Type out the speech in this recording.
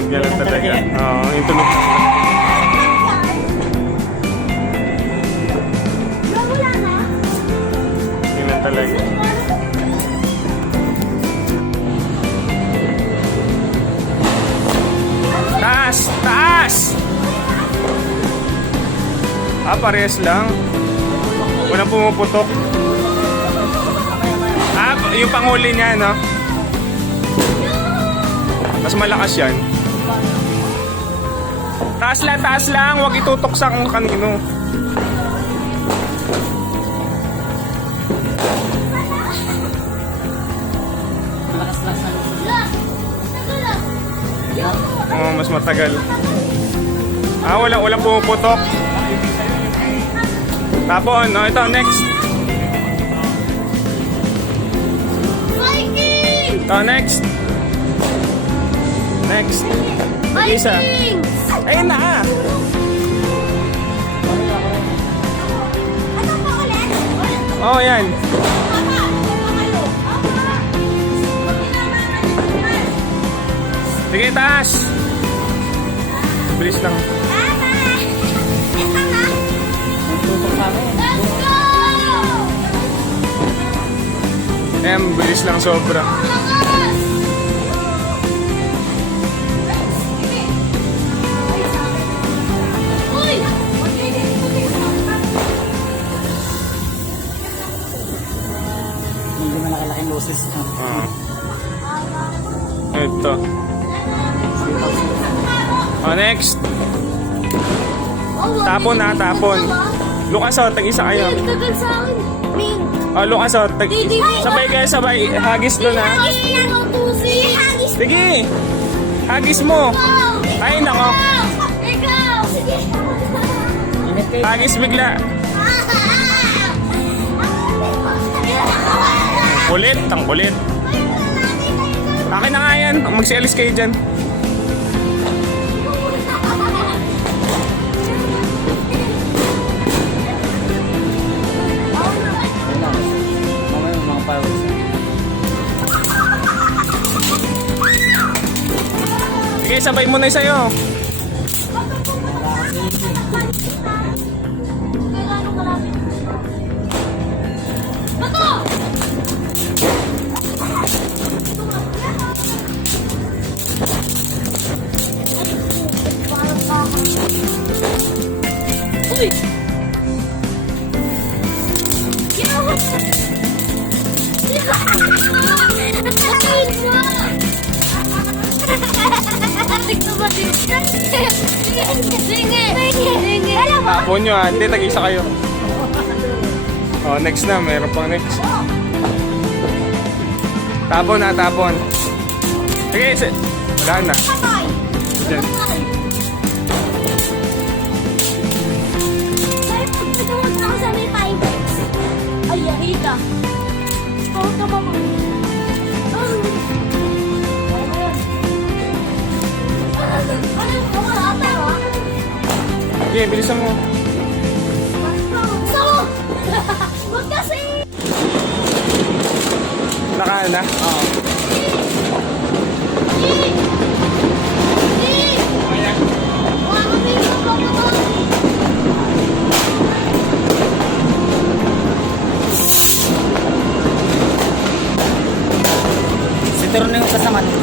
tunog niya lang talaga. Oo, yung tunog lang talaga. Yun lang talaga. Taas! Taas! Ah, parehas lang. Walang pumuputok. Ah, yung panghuli niya, no? Mas malakas yan. Taas lang. Huwag itutok sa kung kanino. Oh, mas matagal. Ah, walang pumuputok. Tapon, no? Ito, next. Ito, next. Next. Isa. Ayun na. Oh, yan. Sige, taas. Bilis lang. Bilis lang sobra. Medyo malaki-laking losses. Ito. Oh, next. Tapon na, tapon. Lukas o, tag-isa kayo. Tagal sa akin. Pink. Oh, Lukas o, sabay kayo, sabay. Hagis doon ha. Sige. Hagis mo. Ay, nako. Ikaw. Hagis bigla. Kulit, ang kulit. Akin na nga yan. Magsialis kayo dyan. Mamaya mga fireworks. Sige, sabay mo na yung sa'yo. Uy! Tapon nyo ha. Hindi, tag-isa kayo. Oh, next na. Meron pang next. Tapon na, tapon. Sige, wala na. Diyan. Ay, Ahita. Oh, tama mo. Sige, bilisan mo. So, wag kasi. Nakaan na? Oo. Si Tero na yung kasama nito.